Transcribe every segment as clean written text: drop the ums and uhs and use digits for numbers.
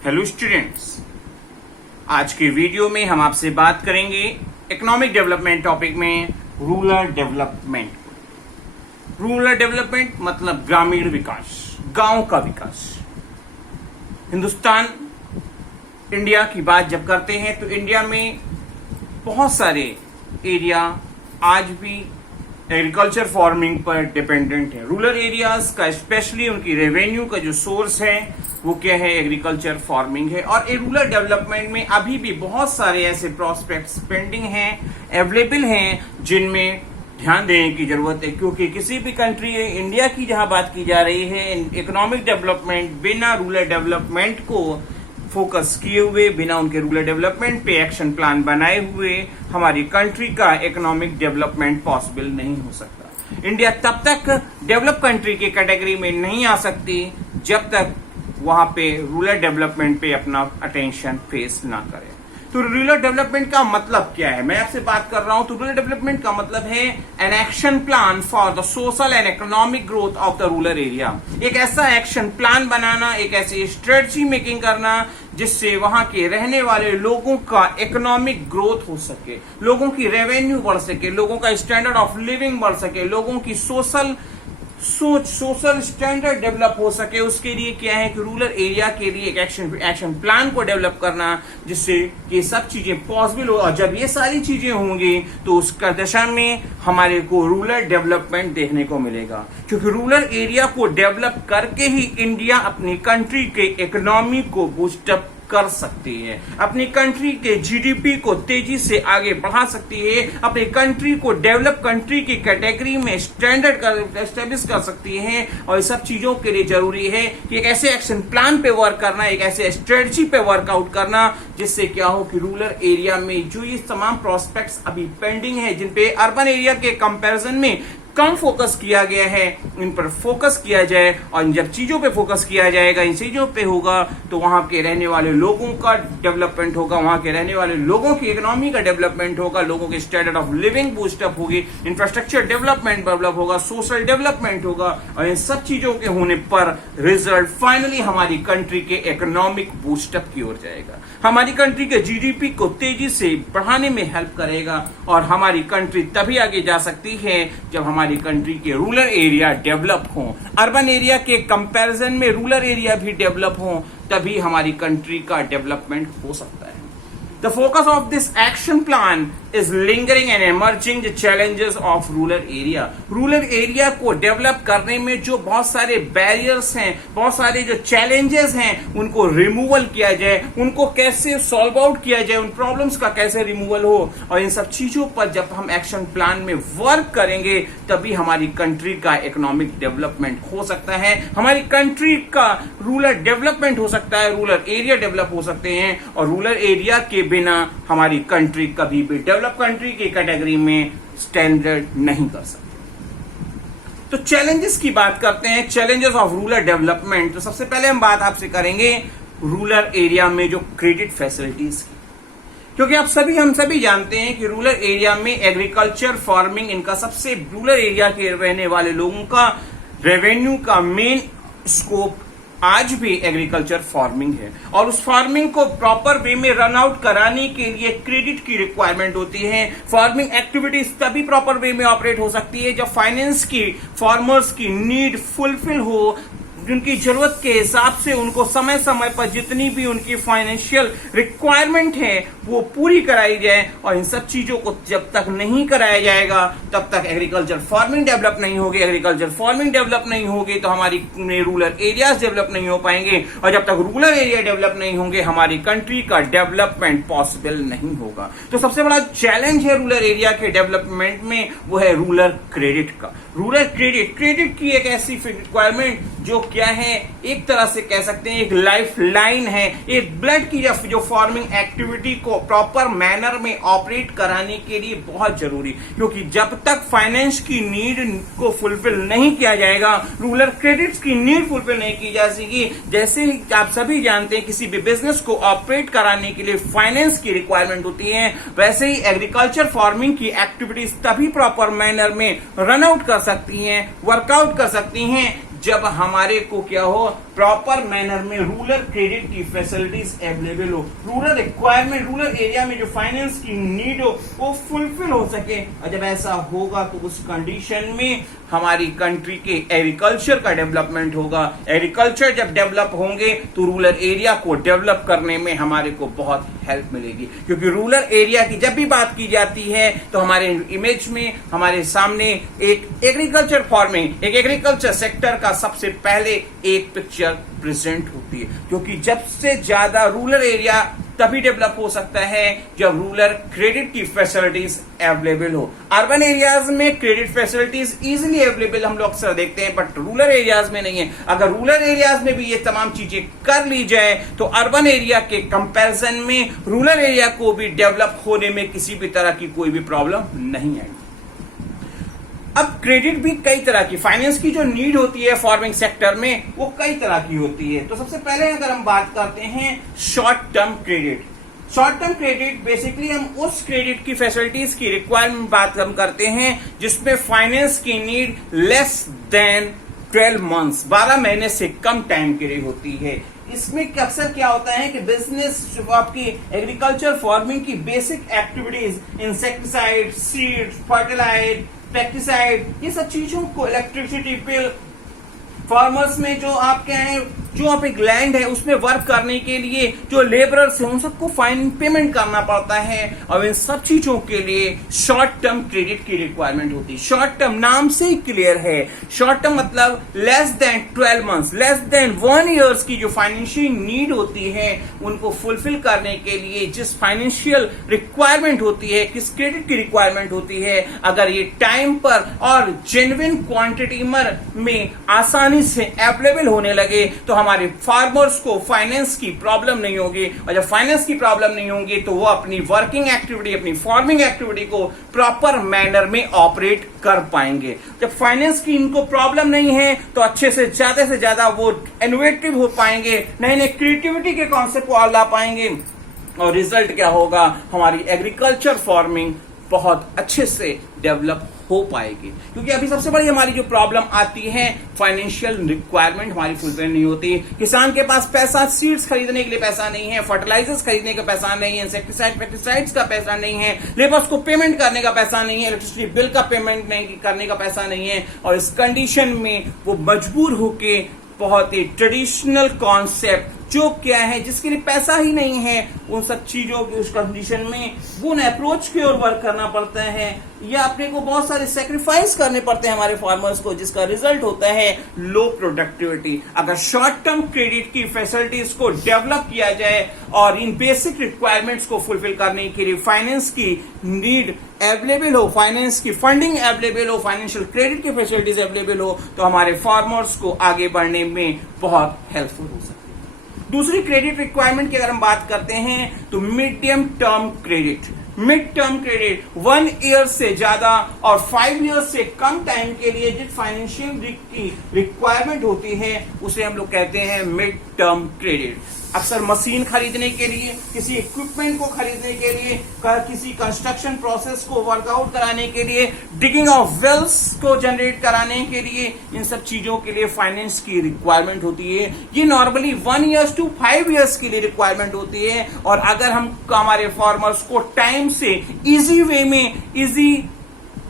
Hello students, आज के video में हम आपसे बात करेंगे इकोनॉमिक डेवलपमेंट टॉपिक में रूरल डेवलपमेंट। रूरल डेवलपमेंट मतलब ग्रामीण विकास, गांव का विकास। हिंदुस्तान इंडिया की बात जब करते हैं तो इंडिया में बहुत सारे एरिया आज भी एग्रीकल्चर फार्मिंग पर डिपेंडेंट है। रूरल एरियाज का स्पेशली उनकी रेवेन्यू का जो सोर्स है वो क्या है, एग्रीकल्चर फार्मिंग है। और रूरल डेवलपमेंट में अभी भी बहुत सारे ऐसे प्रोस्पेक्ट्स पेंडिंग हैं, अवेलेबल हैं, जिनमें ध्यान देने की जरूरत है। क्योंकि किसी भी कंट्री, इंडिया की जहां बात की जा रही है, इकोनॉमिक डेवलपमेंट बिना रूरल डेवलपमेंट को फोकस किए हुए, बिना उनके रूरल डेवलपमेंट पे एक्शन प्लान बनाए हुए हमारी कंट्री का इकोनॉमिक डेवलपमेंट पॉसिबल नहीं हो सकता। इंडिया तब तक डेवलप कंट्री की कैटेगरी में नहीं आ सकती जब तक वहां पे रूरल डेवलपमेंट पे अपना अटेंशन फेस ना करे। तो रूरल डेवलपमेंट का मतलब क्या है, मैं आपसे बात कर रहा हूं। तो रूरल डेवलपमेंट का मतलब है an action plan for the social and economic growth of the rural area. एक ऐसा एक्शन प्लान बनाना, एक ऐसी स्ट्रेटजी मेकिंग करना जिससे वहां के रहने वाले लोगों का इकोनॉमिक ग्रोथ हो सके, लोगों की रेवेन्यू बढ़ सके, लोगों का स्टैंडर्ड ऑफ लिविंग बढ़ सके, लोगों की सोशल स्टैंडर्ड डेवलप हो सके। उसके लिए क्या है कि रूरल एरिया के लिए एक एक्शन प्लान को डेवलप करना जिससे ये सब चीजें पॉसिबल हो। और जब ये सारी चीजें होंगी तो उसका दिशा में हमारे को रूरल डेवलपमेंट देखने को मिलेगा। क्योंकि रूरल एरिया को डेवलप करके ही इंडिया अपनी कंट्री के इकोनॉमी को बूस्टअप कर सकती है, अपनी कंट्री के जीडीपी को तेजी से आगे बढ़ा सकती है, अपनी कंट्री को डेवलप कंट्री की कैटेगरी में स्टैंडर्ड एस्टेब्लिश कर सकती है। और इस सब चीजों के लिए जरूरी है कि एक ऐसे एक्शन प्लान पे वर्क करना, एक ऐसे स्ट्रेटजी पे वर्कआउट करना जिससे क्या हो कि रूरल एरिया में जो ये तमाम प्रोस्पेक्ट्स अभी पेंडिंग है, जिन पे अर्बन एरिया के कंपैरिजन में कम फोकस किया गया है, इन पर फोकस किया जाए। और जब चीजों पे फोकस किया जाएगा, इन चीजों पे होगा, तो वहां के रहने वाले लोगों का डेवलपमेंट होगा, वहां के रहने वाले लोगों की इकोनॉमी का डेवलपमेंट होगा, लोगों के स्टैंडर्ड ऑफ लिविंग बूस्टअप होगी, इंफ्रास्ट्रक्चर डेवलपमेंट डेवलप होगा, सोशल डेवलपमेंट होगा। और इन सब चीजों के होने पर रिजल्ट फाइनली हमारी कंट्री के इकोनॉमिक बूस्टअप की ओर जाएगा, हमारी कंट्री के जीडीपी को तेजी से बढ़ाने में हेल्प करेगा। और हमारी कंट्री तभी आगे जा सकती है जब हमारी कंट्री के रूरल एरिया डेवलप हो, अर्बन एरिया के कंपैरिजन में रूरल एरिया भी डेवलप हो, तभी हमारी कंट्री का डेवलपमेंट हो सकता है। The focus of this action plan is lingering and emerging the challenges of rural area. Rural area को डेवलप करने में जो बहुत सारे बैरियर्स हैं, बहुत सारे जो चैलेंजेस हैं, उनको रिमूवल किया जाए, उनको कैसे सॉल्व आउट किया जाए, उन प्रॉब्लम्स का कैसे रिमूवल हो। और इन सब चीजों पर जब हम एक्शन प्लान में वर्क करेंगे तभी हमारी कंट्री का इकोनॉमिक डेवलपमेंट हो सकता है, हमारी कंट्री का रूरल डेवलपमेंट हो सकता है, रूरल एरिया डेवलप हो सकते हैं। और रूरल एरिया के बिना हमारी कंट्री कभी भी डेवलप कंट्री की कैटेगरी में स्टैंडर्ड नहीं कर सकते। तो चैलेंजेस की बात करते हैं, चैलेंजेस ऑफ रूरल डेवलपमेंट। तो सबसे पहले हम बात आपसे करेंगे रूरल एरिया में जो क्रेडिट फैसिलिटीज की, क्योंकि हम सभी जानते हैं कि रूरल एरिया में एग्रीकल्चर फार्मिंग, इनका सबसे रूरल एरिया के रहने वाले लोगों का रेवेन्यू का मेन स्कोप आज भी एग्रीकल्चर फार्मिंग है। और उस फार्मिंग को प्रॉपर वे में रन आउट कराने के लिए क्रेडिट की रिक्वायरमेंट होती है। फार्मिंग एक्टिविटीज तभी प्रॉपर वे में ऑपरेट हो सकती है जब फाइनेंस की, फार्मर्स की नीड फुलफिल हो, उनकी जरूरत के हिसाब से उनको समय समय पर जितनी भी उनकी फाइनेंशियल रिक्वायरमेंट है वो पूरी कराई जाए। और इन सब चीजों को जब तक नहीं कराया जाएगा तब तक एग्रीकल्चर फार्मिंग डेवलप नहीं होगी। एग्रीकल्चर फार्मिंग डेवलप नहीं होगी तो हमारी रूरल एरियाज डेवलप नहीं हो पाएंगे। और जब तक रूरल एरिया डेवलप नहीं होंगे हमारी कंट्री का डेवलपमेंट पॉसिबल नहीं होगा। तो सबसे बड़ा चैलेंज है रूरल एरिया के डेवलपमेंट में, वो है रूरल क्रेडिट का। रूरल क्रेडिट की एक ऐसी रिक्वायरमेंट जो क्या है, एक तरह से कह सकते हैं एक लाइफ लाइन है, एक ब्लड की जो फार्मिंग एक्टिविटी को प्रॉपर मैनर में ऑपरेट कराने के लिए बहुत जरूरी। क्योंकि जब तक फाइनेंस की नीड को फुलफिल नहीं किया जाएगा, रूरल क्रेडिट्स की नीड फुलफिल नहीं की जा सकेगी। जैसे ही आप सभी जानते हैं किसी भी बिजनेस को ऑपरेट कराने के लिए फाइनेंस की रिक्वायरमेंट होती है, वैसे ही एग्रीकल्चर फार्मिंग की एक्टिविटीज तभी प्रॉपर मैनर में रन आउट कर सकती हैं, वर्कआउट कर सकती हैं, जब हमारे को क्या हो, प्रॉपर मैनर में रूरल क्रेडिट की फैसिलिटीज अवेलेबल हो, रूरल रिक्वायरमेंट, रूरल एरिया में जो फाइनेंस की नीड हो वो फुलफिल हो सके। और जब ऐसा होगा तो उस कंडीशन में हमारी कंट्री के एग्रीकल्चर का डेवलपमेंट होगा। एग्रीकल्चर जब डेवलप होंगे तो रूरल एरिया को डेवलप करने में हमारे को बहुत हेल्प मिलेगी, क्योंकि रूरल एरिया की जब भी बात की जाती है तो हमारे इमेज में हमारे सामने एक एग्रीकल्चर फार्मिंग, एक एग्रीकल्चर सेक्टर का सबसे पहले एक पिक्चर प्रेजेंट होती है, क्योंकि जब से ज्यादा रूरल एरिया तभी डेवलप हो सकता है जब रूरल क्रेडिट की फैसिलिटीज अवेलेबल हो। अर्बन एरियाज में क्रेडिट फैसिलिटीज इजीली अवेलेबल हम लोग अक्सर देखते हैं, बट रूरल एरियाज में नहीं है। अगर रूरल एरियाज में भी ये तमाम चीजें कर ली जाए तो अर्बन एरिया के कंपैरिजन में रूरल एरिया को भी डेवलप होने में किसी भी तरह की कोई भी प्रॉब्लम नहीं आएगी। अब क्रेडिट भी कई तरह की, फाइनेंस की जो नीड होती है फार्मिंग सेक्टर में वो कई तरह की होती है। तो सबसे पहले अगर हम बात करते हैं short term credit, short term credit basically हम उस क्रेडिट की फैसिलिटीज की रिक्वायरमेंट बात हम करते हैं जिसमें फाइनेंस की नीड लेस देन 12 मंथ्स, 12 महीने से कम टाइम के लिए होती है। इसमें अक्सर क्या होता है कि बिजनेस, आपकी एग्रीकल्चर फार्मिंग की basic activities, insecticide, seeds, fertiliser, pesticide, ये सब चीजों को, इलेक्ट्रिसिटी बिल, फार्मर्स में जो आपके हैं, जो आप एक लैंड है उसमें वर्क करने के लिए जो लेबरर्स हैं उन सबको फाइन पेमेंट करना पड़ता है, और इन सब चीजों के लिए शॉर्ट टर्म क्रेडिट की रिक्वायरमेंट होती है। शॉर्ट टर्म नाम से ही क्लियर है, शॉर्ट टर्म मतलब less than 12 months, less than 1 years की जो फाइनेंशियल नीड होती है उनको फुलफिल करने के लिए जिस फाइनेंशियल रिक्वायरमेंट होती है, किस क्रेडिट की रिक्वायरमेंट होती है, अगर ये टाइम पर और जेन्युइन क्वांटिटी में आसानी से अवेलेबल होने लगे तो हमारे फार्मर्स को फाइनेंस की प्रॉब्लम नहीं होगी। और जब फाइनेंस की प्रॉब्लम नहीं होगी तो वो अपनी वर्किंग एक्टिविटी, अपनी फार्मिंग एक्टिविटी को प्रॉपर मैनर में ऑपरेट कर पाएंगे। जब फाइनेंस की इनको प्रॉब्लम नहीं है तो अच्छे से ज्यादा वो इनोवेटिव हो पाएंगे, नए नए क्रिएटिविटी के कॉन्सेप्ट को ला पाएंगे, और रिजल्ट क्या होगा, हमारी एग्रीकल्चर फार्मिंग बहुत अच्छे से डेवलप हो पाएगी। क्योंकि अभी सबसे बड़ी हमारी जो प्रॉब्लम आती है, फाइनेंशियल रिक्वायरमेंट हमारी फुलफिल नहीं होती। किसान के पास पैसा, सीड्स खरीदने के लिए पैसा नहीं है, फर्टिलाइजर्स खरीदने का पैसा नहीं है, इंसेक्टिसाइड पेस्टिसाइड्स का पैसा नहीं है, लेबर्स को पेमेंट करने का पैसा नहीं है, इलेक्ट्रिसिटी बिल का पेमेंट नहीं करने का पैसा नहीं है, और इस कंडीशन में वो मजबूर होके बहुत ही ट्रेडिशनल कॉन्सेप्ट जो क्या है, जिसके लिए पैसा ही नहीं है, उन सब चीजों की उस कंडीशन में वो अप्रोच की ओर वर्क करना पड़ता है, या अपने को बहुत सारे सेक्रीफाइस करने पड़ते हैं हमारे फार्मर्स को, जिसका रिजल्ट होता है लो प्रोडक्टिविटी। अगर शॉर्ट टर्म क्रेडिट की फैसिलिटीज को डेवलप किया जाए और इन बेसिक रिक्वायरमेंट्स को फुलफिल करने के लिए फाइनेंस की नीड अवेलेबल हो, फाइनेंस की फंडिंग अवेलेबल हो, फाइनेंशियल क्रेडिट की फैसिलिटीज अवेलेबल हो, तो हमारे फार्मर्स को आगे बढ़ने में बहुत हेल्पफुल हो सकती है। दूसरी क्रेडिट रिक्वायरमेंट की अगर हम बात करते हैं तो medium term credit, mid term credit 1 year से ज्यादा और 5 ईयर से कम टाइम के लिए जिस फाइनेंशियल की रिक्वायरमेंट होती है उसे हम लोग कहते हैं मिड टर्म क्रेडिट। अक्सर मशीन खरीदने के लिए, किसी इक्विपमेंट को खरीदने के लिए, किसी कंस्ट्रक्शन प्रोसेस को वर्कआउट कराने के लिए, डिगिंग ऑफ वेल्स को जनरेट कराने के लिए, इन सब चीजों के लिए फाइनेंस की रिक्वायरमेंट होती है। ये नॉर्मली 1 ईयर्स टू 5 ईयर्स के लिए रिक्वायरमेंट होती है। और अगर हम हमारे फार्मर्स को टाइम से इजी वे में, इजी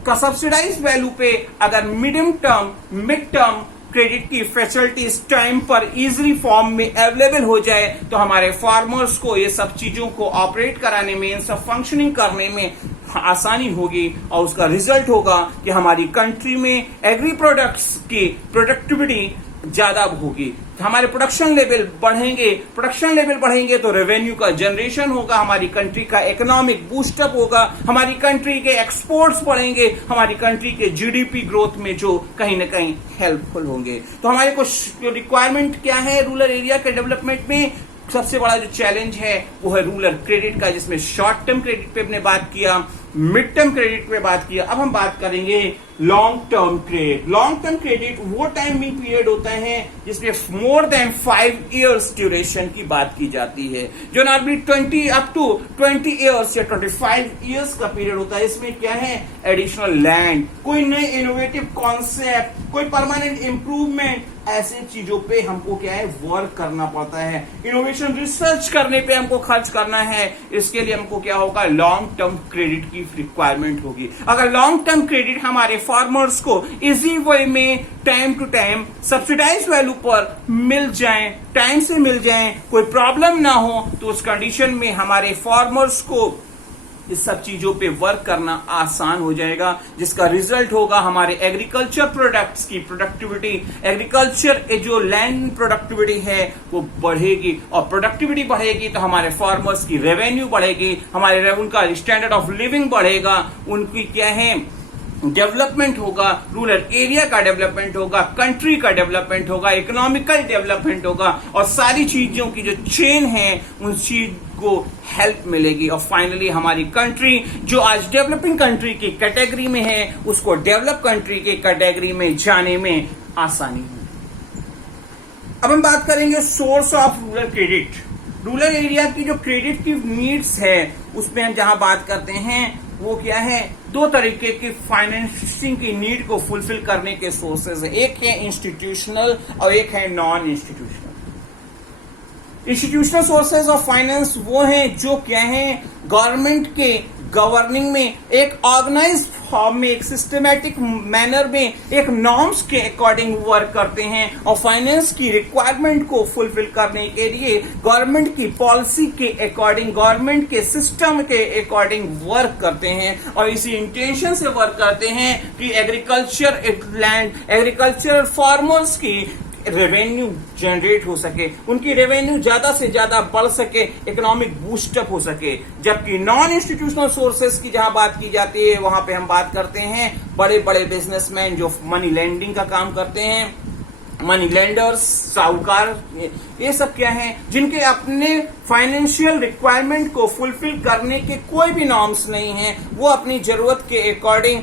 का सब्सिडाइज वैल्यू पे अगर medium term, mid term credit की फैसिलिटीज टाइम पर इजीली फॉर्म में अवेलेबल हो जाए तो हमारे फार्मर्स को ये सब चीजों को ऑपरेट कराने में, इन सब फंक्शनिंग करने में आसानी होगी, और उसका रिजल्ट होगा कि हमारी कंट्री में एग्री प्रोडक्ट्स की प्रोडक्टिविटी ज्यादा होगी, हमारे प्रोडक्शन लेवल बढ़ेंगे तो रेवेन्यू का जनरेशन होगा, हमारी कंट्री का इकोनॉमिक बूस्टअप होगा, हमारी कंट्री के एक्सपोर्ट्स बढ़ेंगे, हमारी कंट्री के जीडीपी ग्रोथ में जो कहीं ना कहीं हेल्पफुल होंगे। तो हमारे कुछ रिक्वायरमेंट क्या है रूरल एरिया के डेवलपमेंट में? सबसे बड़ा जो चैलेंज है वो है रूरल क्रेडिट का, जिसमें शॉर्ट टर्म क्रेडिट पे हमने बात किया, मिड टर्म क्रेडिट पे बात किया। अब हम बात करेंगे long term credit. Long term credit वो टाइमिंग पीरियड होता है जिसमें मोर देन 5 इयर्स ड्यूरेशन की बात की जाती है, जो नॉर्मली 20 अप टू 20 इयर्स या 25 इयर्स का पीरियड होता है। इसमें क्या है, एडिशनल लैंड, कोई नए इनोवेटिव कॉन्सेप्ट, कोई परमानेंट इंप्रूवमेंट, ऐसे चीजों पे हमको क्या है, वर्क करना पड़ता है। इनोवेशन रिसर्च करने पे हमको खर्च करना है, इसके लिए हमको क्या होगा, लॉन्ग टर्म क्रेडिट की रिक्वायरमेंट होगी। अगर लॉन्ग टर्म क्रेडिट हमारे फार्मर्स को इजी वे में time to time subsidise value पर मिल जाए, टाइम से मिल जाए, कोई प्रॉब्लम ना हो, तो उस कंडीशन में हमारे फार्मर्स को इस सब चीजों पे वर्क करना आसान हो जाएगा, जिसका रिजल्ट होगा हमारे एग्रीकल्चर प्रोडक्ट्स की प्रोडक्टिविटी, एग्रीकल्चर जो लैंड प्रोडक्टिविटी है वो बढ़ेगी, और प्रोडक्टिविटी बढ़ेगी तो हमारे फार्मर्स की रेवेन्यू बढ़ेगी, हमारे उनका स्टैंडर्ड ऑफ लिविंग बढ़ेगा, उनकी क्या है, डेवलपमेंट होगा, रूरल एरिया का डेवलपमेंट होगा, कंट्री का डेवलपमेंट होगा, इकोनॉमिकल डेवलपमेंट होगा, और सारी चीजों की जो चेन है उन चीज को हेल्प मिलेगी, और फाइनली हमारी कंट्री जो आज डेवलपिंग कंट्री की कैटेगरी में है उसको डेवलप कंट्री की कैटेगरी में जाने में आसानी होगी। अब हम बात करेंगे source of rural credit. Rural area की जो क्रेडिट की नीड्स है उसमें हम जहां बात करते हैं वो क्या है, दो तरीके की फाइनेंसिंग की नीड को फुलफिल करने के सोर्सेज है, एक है इंस्टीट्यूशनल और एक है non institutional. Institutional sources of finance वो हैं जो क्या है, गवर्नमेंट के गवर्निंग में एक ऑर्गेनाइज्ड फॉर्म में, एक सिस्टमैटिक मैनर में, एक नॉर्म्स के अकॉर्डिंग वर्क करते हैं, और फाइनेंस की रिक्वायरमेंट को फुलफिल करने के लिए गवर्नमेंट की पॉलिसी के अकॉर्डिंग, गवर्नमेंट के सिस्टम के अकॉर्डिंग वर्क करते हैं, और इसी इंटेंशन से वर्क करते हैं कि एग्रीकल्चर लैंड, एग्रीकल्चर फार्मर्स की रेवेन्यू जनरेट हो सके, उनकी रेवेन्यू ज्यादा से ज्यादा बढ़ सके, इकोनॉमिक बूस्टअप हो सके। जबकि नॉन इंस्टीट्यूशनल सोर्सेज की जहां बात की जाती है वहां पे हम बात करते हैं बड़े बड़े बिजनेसमैन जो मनी लेंडिंग का काम करते हैं, मनी लेंडर्स, साहूकार, ये सब क्या है, जिनके अपने फाइनेंशियल रिक्वायरमेंट को फुलफिल करने के कोई भी नॉर्म्स नहीं है, वो अपनी जरूरत के अकॉर्डिंग,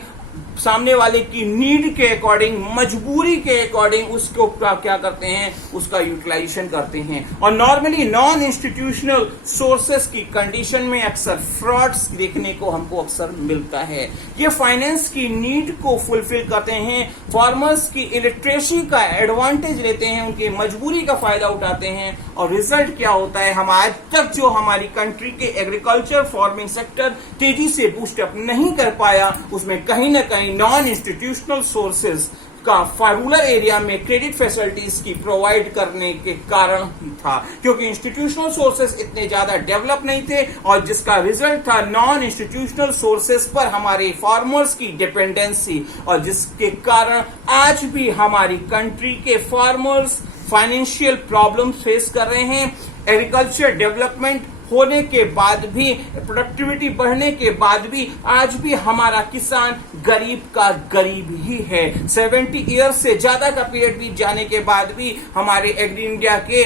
सामने वाले की नीड के अकॉर्डिंग, मजबूरी के अकॉर्डिंग उसको क्या करते हैं, उसका यूटिलाइजेशन करते हैं। और नॉर्मली नॉन इंस्टीट्यूशनल सोर्सेस की कंडीशन में अक्सर फ्रॉड्स देखने को हमको अक्सर मिलता है। ये फाइनेंस की नीड को फुलफिल करते हैं, फार्मर्स की इलिटरेसी का एडवांटेज लेते हैं, उनकी मजबूरी का फायदा उठाते हैं, और रिजल्ट क्या होता है, हम आज तक जो हमारी कंट्री के एग्रीकल्चर फार्मिंग सेक्टर तेजी से बूस्टअप नहीं कर पाया, उसमें कहीं ना कहीं नॉन इंस्टीट्यूशनल सोर्सेज का रूरल एरिया में क्रेडिट फैसिलिटीज की प्रोवाइड करने के कारण ही था, क्योंकि इंस्टीट्यूशनल सोर्सेज इतने ज्यादा डेवलप नहीं थे, और जिसका रिजल्ट था नॉन इंस्टीट्यूशनल सोर्सेज पर हमारे फार्मर्स की डिपेंडेंसी, और जिसके कारण आज भी हमारी कंट्री के फार्मर्स फाइनेंशियल प्रॉब्लम फेस कर रहे हैं। एग्रीकल्चर डेवलपमेंट होने के बाद भी, प्रोडक्टिविटी बढ़ने के बाद भी आज भी हमारा किसान गरीब का गरीब ही है। 70 ईयर्स से ज्यादा का पीरियड बीत जाने के बाद भी हमारे एग्री इंडिया के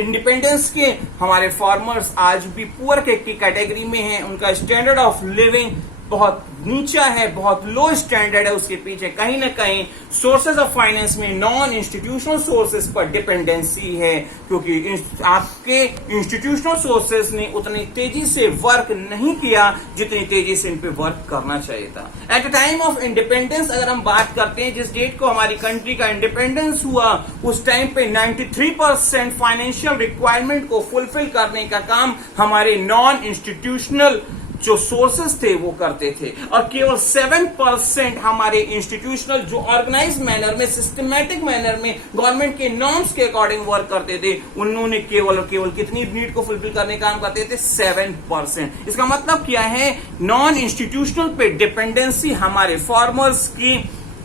इंडिपेंडेंस के हमारे फार्मर्स आज भी पुअर की कैटेगरी में हैं, उनका स्टैंडर्ड ऑफ लिविंग बहुत नीचा है, बहुत लो स्टैंडर्ड है। उसके पीछे कहीं ना कहीं सोर्सेज ऑफ फाइनेंस में नॉन इंस्टीट्यूशनल सोर्सेज पर डिपेंडेंसी है, क्योंकि आपके इंस्टीट्यूशनल सोर्सेज ने उतनी तेजी से वर्क नहीं किया जितनी तेजी से इन पे वर्क करना चाहिए था। At the time of independence अगर हम बात करते हैं, जिस डेट को हमारी कंट्री का इंडिपेंडेंस हुआ, उस टाइम पे 93% फाइनेंशियल रिक्वायरमेंट को फुलफिल करने का काम हमारे नॉन इंस्टीट्यूशनल जो सोर्सेस थे वो करते थे, और केवल 7% हमारे इंस्टीट्यूशनल जो ऑर्गेनाइज मैनर में, सिस्टमैटिक मैनर में गवर्नमेंट के नॉर्म्स के अकॉर्डिंग वर्क करते थे, उन्होंने केवल कितनी नीड को फुलफिल करने का काम करते थे, 7%। इसका मतलब क्या है, नॉन इंस्टीट्यूशनल पे डिपेंडेंसी हमारे फार्मर्स की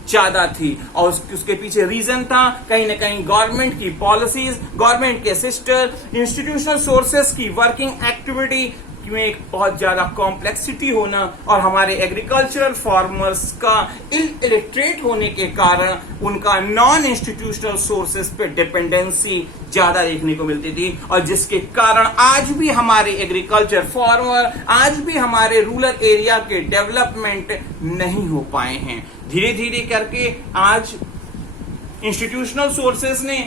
ज्यादा थी, और उसके पीछे रीजन था कहीं ना कहीं गवर्नमेंट की पॉलिसीज, गवर्नमेंट के सिस्टम, इंस्टीट्यूशनल सोर्सेस की वर्किंग एक्टिविटी में एक बहुत ज्यादा कॉम्प्लेक्सिटी होना और हमारे एग्रीकल्चरल फार्मर्स का इलिटरेट होने के कारण उनका नॉन इंस्टीट्यूशनल सोर्सेस पे डिपेंडेंसी ज्यादा देखने को मिलती थी, और जिसके कारण आज भी हमारे एग्रीकल्चर फार्मर, आज भी हमारे रूरल एरिया के डेवलपमेंट नहीं हो पाए हैं। धीरे धीरे करके आज इंस्टीट्यूशनल सोर्सेस ने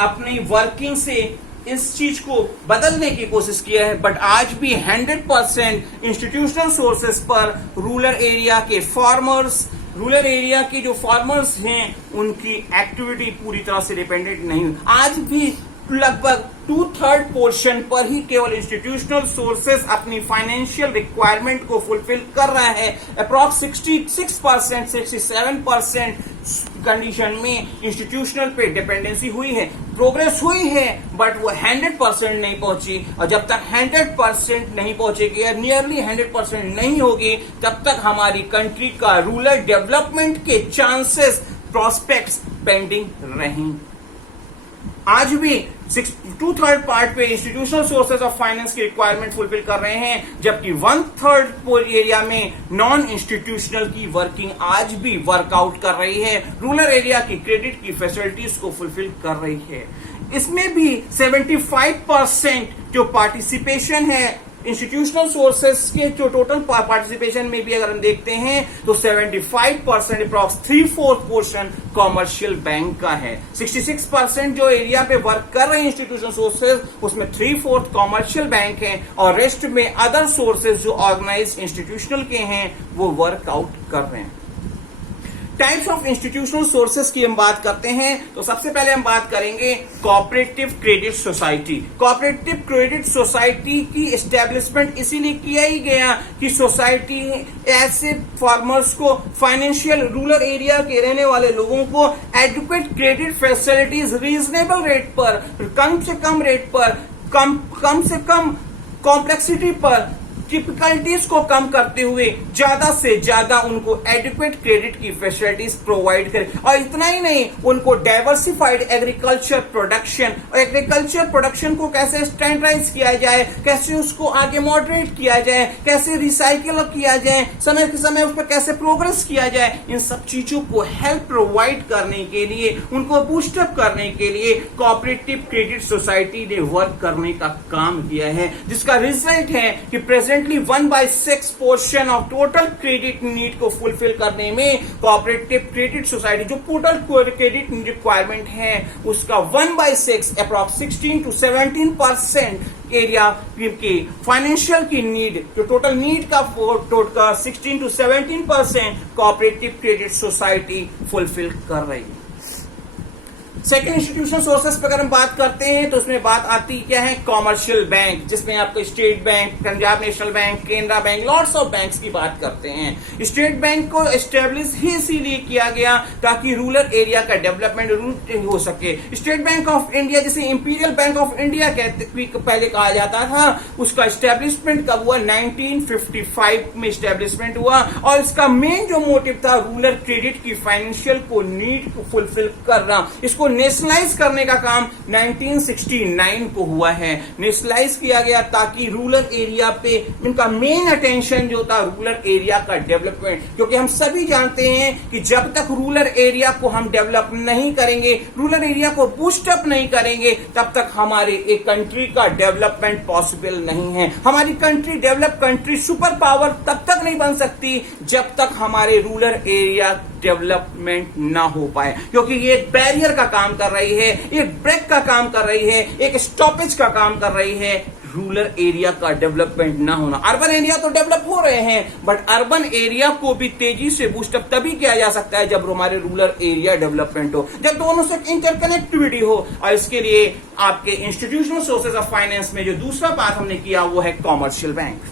अपनी वर्किंग से इस चीज को बदलने की कोशिश किया है, बट आज भी 100% इंस्टीट्यूशनल सोर्सेस पर रूरल एरिया के फार्मर्स, रूरल एरिया के जो फार्मर्स हैं उनकी एक्टिविटी पूरी तरह से डिपेंडेंट नहीं हुई। आज भी लगभग 2/3 पोर्शन पर ही केवल इंस्टीट्यूशनल सोर्सेस अपनी फाइनेंशियल रिक्वायरमेंट को फुलफिल कर रहा है। अप्रॉक्स 66%, 67% कंडीशन में इंस्टीट्यूशनल पे डिपेंडेंसी हुई है, प्रोग्रेस हुई है, बट वो 100% नहीं पहुंची। और जब तक 100% नहीं पहुंचेगी या नियरली 100% नहीं होगी, तब तक हमारी कंट्री का रूरल डेवलपमेंट के चांसेस, प्रोस्पेक्ट्स पेंडिंग रहेंगे। आज भी 2/3 पार्ट पे इंस्टीट्यूशनल सोर्सेज ऑफ फाइनेंस की रिक्वायरमेंट फुलफिल कर रहे हैं, जबकि 1/3 एरिया में नॉन इंस्टीट्यूशनल की वर्किंग आज भी वर्कआउट कर रही है, रूरल एरिया की क्रेडिट की फैसिलिटीज को फुलफिल कर रही है। इसमें भी 75% जो पार्टिसिपेशन है इंस्टीट्यूशनल सोर्सेस के, जो टोटल पार्टिसिपेशन में भी अगर हम देखते हैं तो 75% अप्रॉक्स 3/4 पोर्शन कॉमर्शियल बैंक का है। 66% जो एरिया पे वर्क कर रहे हैं इंस्टीट्यूशनल सोर्सेज, उसमें 3/4 कॉमर्शियल बैंक है, और रेस्ट में अदर सोर्सेज जो ऑर्गेनाइज इंस्टीट्यूशनल के हैं वो वर्कआउट कर रहे हैं। टाइप्स ऑफ इंस्टीट्यूशनल सोर्सेस की हम बात करते हैं तो सबसे पहले हम बात करेंगे cooperative credit society. Cooperative credit society की एस्टेब्लिशमेंट इसीलिए किया ही गया कि सोसाइटी ऐसे फार्मर्स को, फाइनेंशियल रूरल एरिया के रहने वाले लोगों को educate credit facilities reasonable rate पर, कम से कम रेट पर, कम से कम कॉम्प्लेक्सिटी पर, डिफिकल्टीज को कम करते हुए ज्यादा से ज्यादा उनको एडिक्वेट क्रेडिट की फैसिलिटीज प्रोवाइड करें। और इतना ही नहीं, उनको डाइवर्सिफाइड एग्रीकल्चर प्रोडक्शन, और एग्रीकल्चर प्रोडक्शन को कैसे स्टैंडर्डाइज किया जाए, कैसे उसको आगे मॉडरेट किया जाए, कैसे रिसाइकिल किया जाए, समय के समय उस पर कैसे प्रोग्रेस किया जाए, इन सब चीजों को हेल्प प्रोवाइड करने के लिए, उनको बूस्टअप करने के लिए कोऑपरेटिव क्रेडिट सोसाइटी ने वर्क करने का काम किया है, जिसका रिजल्ट है कि presently 1/6 portion of total credit need को फुलफिल करने में कोऑपरेटिव क्रेडिट सोसाइटी, जो टोटल क्रेडिट रिक्वायरमेंट है उसका 1/6 अप्रॉक्स 16 to 17% एरिया के फाइनेंशियल की नीड, जो टोटल नीड का 16 to 17% cooperative credit society fulfil कर रही है। सेकेंड इंस्टीट्यूशनल सोर्सेस पर अगर हम बात करते हैं तो उसमें बात आती क्या है, कॉमर्शियल बैंक, जिसमें आपको state bank, Punjab national bank, Canara bank, lots of banks की बात करते हैं। स्टेट बैंक को एस्टेब्लिश ही इसीलिए किया गया ताकि रूरल एरिया का डेवलपमेंट हो सके। स्टेट बैंक ऑफ इंडिया, जिसे इंपीरियल बैंक ऑफ इंडिया पहले कहा जाता था, उसका एस्टेब्लिशमेंट कब हुआ, 1955 में एस्टेब्लिशमेंट हुआ, और इसका मेन जो मोटिव था रूरल क्रेडिट की फाइनेंशियल को नीड को फुलफिल करना। इसको नेशनलाइज करने का काम 1969 को हुआ है। नेशनलाइज किया गया ताकि रूरल एरिया पे इनका मेन अटेंशन जो था रूरल एरिया का डेवलपमेंट, क्योंकि हम सभी जानते हैं कि जब तक रूरल एरिया को हम डेवलप नहीं करेंगे, रूरल एरिया को बूस्टअप नहीं करेंगे, तब तक हमारे एक कंट्री का डेवलपमेंट पॉसिबल नहीं है। हमारी country develop country, super power तब तक नहीं बन सकती जब तक हमारे रूरल एरिया डेवलपमेंट ना हो पाए, क्योंकि ये एक बैरियर का काम कर रही है, एक ब्रेक का काम कर रही है, एक स्टॉपेज का काम कर रही है रूरल एरिया का डेवलपमेंट ना होना। अर्बन एरिया तो डेवलप हो रहे हैं, बट अर्बन एरिया को भी तेजी से बूस्टअप तभी किया जा सकता है जब हमारे रूरल एरिया डेवलपमेंट हो, जब दोनों से इंटरकनेक्टिविटी हो। और इसके लिए आपके इंस्टीट्यूशनल सोर्सेज ऑफ फाइनेंस में जो दूसरा बात हमने किया वो है commercial bank.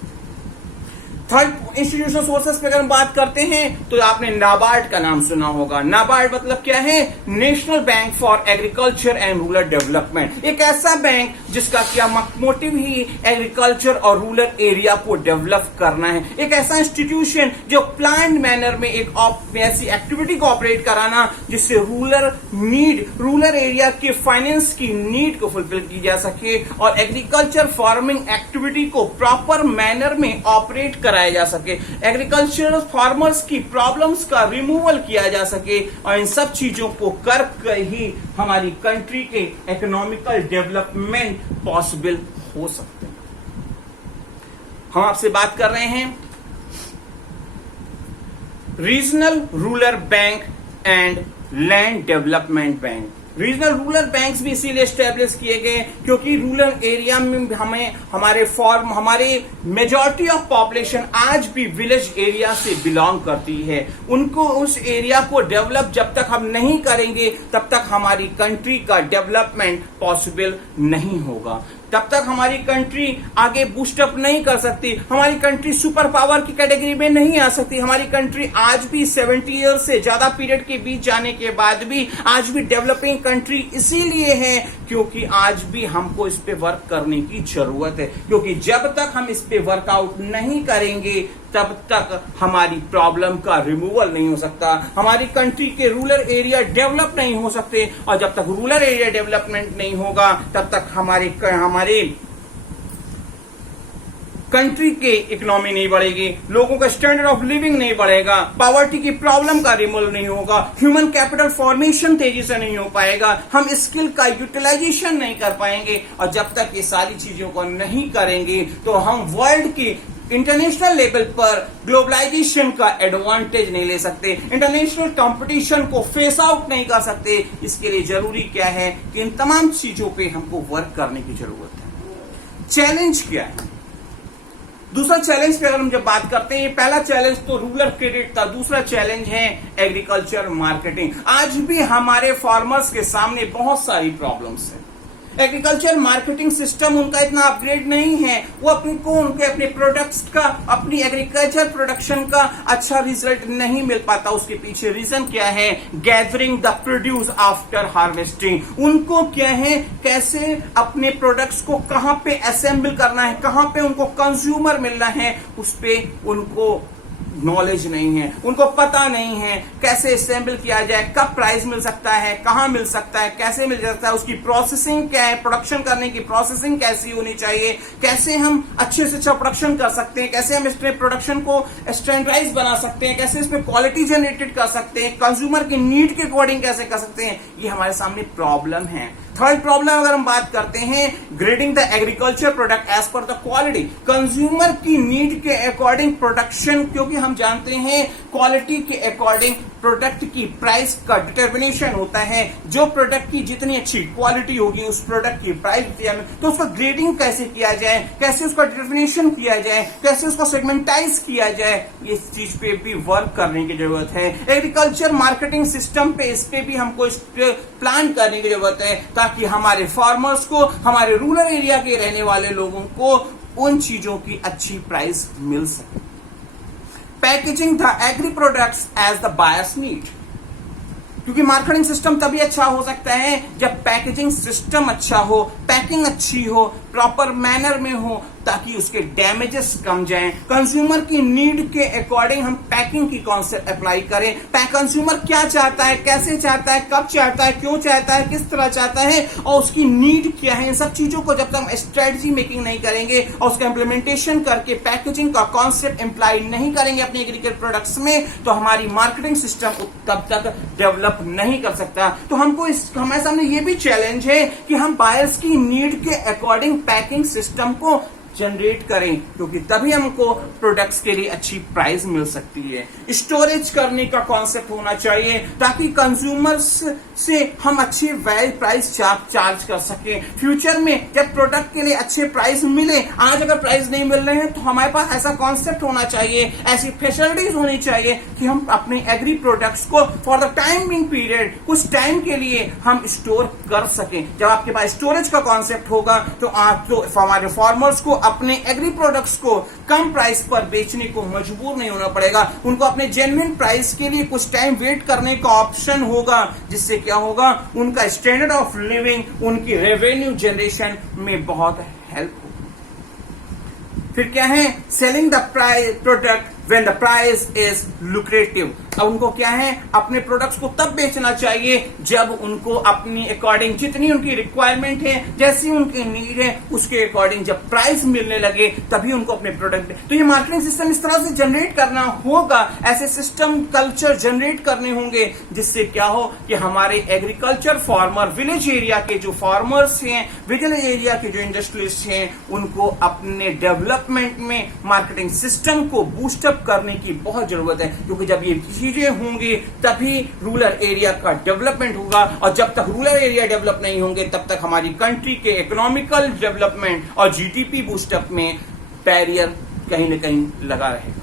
Third institutional sources पे अगर हम बात करते हैं तो आपने नाबार्ड का नाम सुना होगा। नाबार्ड मतलब क्या है? National bank for agriculture and rural development. एक ऐसा बैंक जिसका क्या मोटिव ही एग्रीकल्चर और रूरल एरिया को डेवलप करना है। एक ऐसा इंस्टीट्यूशन जो प्लान्ड मैनर में एक ऐसी एक्टिविटी को ऑपरेट कराना जिससे रूरल एरिया के फाइनेंस की नीड को फुलफिल की जा सके और एग्रीकल्चर फार्मिंग एक्टिविटी को प्रॉपर मैनर में ऑपरेट कराया जा सके, एग्रीकल्चरल फार्मर्स की प्रॉब्लम्स का रिमूवल किया जा सके और इन सब चीजों को कर ही हमारी कंट्री के इकोनॉमिकल डेवलपमेंट पॉसिबल हो सकते हैं। हम आपसे बात कर रहे हैं regional rural bank and land development bank. Regional rural banks भी इसीलिए स्टैब्लिश किए गए क्योंकि रूरल एरिया में हमारे मेजॉरिटी ऑफ पॉपुलेशन आज भी विलेज एरिया से बिलोंग करती है। उनको उस एरिया को डेवलप जब तक हम नहीं करेंगे तब तक हमारी कंट्री का डेवलपमेंट पॉसिबल नहीं होगा, तब तक हमारी कंट्री आगे बूस्टअप नहीं कर सकती, हमारी कंट्री सुपर पावर की कैटेगरी में नहीं आ सकती। हमारी कंट्री आज भी 70 ईयर्स से ज्यादा पीरियड के बीच जाने के बाद भी आज भी डेवलपिंग कंट्री इसीलिए है क्योंकि आज भी हमको इस पे वर्क करने की जरूरत है, क्योंकि जब तक हम इस पे वर्कआउट नहीं करेंगे तब तक हमारी प्रॉब्लम का रिमूवल नहीं हो सकता, हमारी कंट्री के रूरल एरिया डेवलप नहीं हो सकते और जब तक रूरल एरिया डेवलपमेंट नहीं होगा तब तक हमारे कंट्री के इकोनॉमी नहीं बढ़ेगी, लोगों का स्टैंडर्ड ऑफ लिविंग नहीं बढ़ेगा, पॉवर्टी की प्रॉब्लम का रिमूवल नहीं होगा, ह्यूमन कैपिटल फॉर्मेशन तेजी से नहीं हो पाएगा, हम स्किल का यूटिलाइजेशन नहीं कर पाएंगे और जब तक ये सारी चीजों को नहीं करेंगे तो हम वर्ल्ड की इंटरनेशनल लेवल पर ग्लोबलाइजेशन का एडवांटेज नहीं ले सकते, इंटरनेशनल कंपटीशन को फेस आउट नहीं कर सकते। इसके लिए जरूरी क्या है कि इन तमाम चीजों पे हमको वर्क करने की जरूरत है। चैलेंज क्या है? दूसरा चैलेंज पे अगर हम जब बात करते हैं, पहला चैलेंज तो रूरल क्रेडिट था, दूसरा चैलेंज है एग्रीकल्चर मार्केटिंग। आज भी हमारे फार्मर्स के सामने बहुत सारी प्रॉब्लम्स हैं। एग्रीकल्चर मार्केटिंग सिस्टम उनका इतना अपग्रेड नहीं है, वो उनके अपने प्रोडक्ट्स का, अपनी एग्रीकल्चर प्रोडक्शन का अच्छा रिजल्ट नहीं मिल पाता। उसके पीछे रीजन क्या है? Gathering the produce after harvesting. उनको क्या है, कैसे अपने प्रोडक्ट्स को कहां पे असेंबल करना है, कहां पे उनको कंज्यूमर मिलना है, उस पे उनको नॉलेज नहीं है, उनको पता नहीं है कैसे असेंबल किया जाए, कब प्राइस मिल सकता है, कहां मिल सकता है, कैसे मिल सकता है, उसकी प्रोसेसिंग क्या है, प्रोडक्शन करने की प्रोसेसिंग कैसी होनी चाहिए, कैसे हम अच्छे से अच्छा प्रोडक्शन कर सकते हैं, कैसे हम इसमें प्रोडक्शन को स्टैंडर्डाइज बना सकते हैं, कैसे इसमें क्वालिटी जनरेटेड कर सकते हैं, कंज्यूमर की नीड के अकॉर्डिंग कैसे कर सकते हैं, ये हमारे सामने प्रॉब्लम है। थर्ड प्रॉब्लम अगर हम बात करते हैं, grading the agriculture product as per the quality. Consumer की नीड के अकॉर्डिंग प्रोडक्शन, क्योंकि हम जानते हैं क्वालिटी के अकॉर्डिंग प्रोडक्ट की प्राइस का डिटर्मिनेशन होता है। जो प्रोडक्ट की जितनी अच्छी क्वालिटी होगी उस प्रोडक्ट की प्राइस होती है, तो उसका ग्रेडिंग कैसे किया जाए, कैसे उसका डिटर्मिनेशन किया जाए, कैसे उसको सेगमेंटाइज किया जाए, इस चीज पे भी वर्क करने की जरूरत है। एग्रीकल्चर मार्केटिंग सिस्टम पे, इस पे भी हमको प्लान करने की जरूरत है ताकि हमारे फार्मर्स को, हमारे रूरल एरिया के रहने वाले लोगों को उन चीजों की अच्छी प्राइस मिल सके। Packaging the agri products as the buyers need, क्योंकि मार्केटिंग सिस्टम तभी अच्छा हो सकता है जब पैकेजिंग सिस्टम अच्छा हो, पैकिंग अच्छी हो, प्रॉपर मैनर में हो, ताकि उसके डैमेजेस कम जाएं। कंज्यूमर की नीड के अकॉर्डिंग हम पैकिंग की कॉन्सेप्ट अप्लाई करें। कंज्यूमर क्या चाहता है, कैसे चाहता है, कब चाहता है, क्यों चाहता है, किस तरह चाहता है और उसकी नीड क्या है, इन सब चीजों को जब तक हम स्ट्रेटजी मेकिंग नहीं करेंगे और उसका इंप्लीमेंटेशन करके पैकेजिंग का कॉन्सेप्ट इंप्लाई नहीं करेंगे अपने एग्रीकल्चर प्रोडक्ट्स में, तो हमारी मार्केटिंग सिस्टम तब तक डेवलप नहीं कर सकता। तो हमको हमारे सामने ये भी चैलेंज है कि हम बायर्स की नीड के अकॉर्डिंग पैकिंग सिस्टम को जनरेट करें, क्योंकि तभी हमको प्रोडक्ट्स के लिए अच्छी प्राइस मिल सकती है। स्टोरेज करने का कॉन्सेप्ट होना चाहिए ताकि कंज्यूमर्स से हम अच्छी वैल्यू प्राइस चार्ज कर सके। फ्यूचर में जब प्रोडक्ट के लिए अच्छे प्राइस मिले, आज अगर प्राइस नहीं मिल रहे हैं तो हमारे पास ऐसा कॉन्सेप्ट होना चाहिए, ऐसी फैसिलिटीज होनी चाहिए कि हम अपने एग्री प्रोडक्ट्स को for the time being period, कुछ टाइम के लिए हम स्टोर कर सकें। जब आपके पास स्टोरेज का कॉन्सेप्ट होगा तो आप तो हमारे फार्मर्स को अपने एग्री प्रोडक्ट्स को कम प्राइस पर बेचने को मजबूर नहीं होना पड़ेगा, उनको अपने जेन्युइन प्राइस के लिए कुछ टाइम वेट करने का ऑप्शन होगा, जिससे क्या होगा, उनका स्टैंडर्ड ऑफ लिविंग, उनकी रेवेन्यू जनरेशन में बहुत हेल्प होगी। फिर क्या है, selling the product when the price is lucrative. अब उनको क्या है, अपने प्रोडक्ट्स को तब बेचना चाहिए जब उनको अपनी अकॉर्डिंग, जितनी उनकी रिक्वायरमेंट है, जैसी उनकी नीड है, उसके अकॉर्डिंग जब प्राइस मिलने लगे तभी उनको अपने प्रोडक्ट। तो ये मार्केटिंग सिस्टम इस तरह से जनरेट करना होगा, ऐसे सिस्टम कल्चर जनरेट करने होंगे जिससे क्या हो कि हमारे एग्रीकल्चर फार्मर, विलेज एरिया के जो फार्मर्स हैं, विलेज एरिया के जो इंडस्ट्रियलिस्ट हैं, उनको अपने डेवलपमेंट में मार्केटिंग सिस्टम को बूस्टअप करने की बहुत जरूरत है, क्योंकि जब ये चीजें होंगी तभी रूरल एरिया का डेवलपमेंट होगा, और जब तक रूरल एरिया डेवलप नहीं होंगे तब तक हमारी कंट्री के इकोनॉमिकल डेवलपमेंट और जीडीपी बूस्टअप में बैरियर कहीं ना कहीं लगा रहेगा।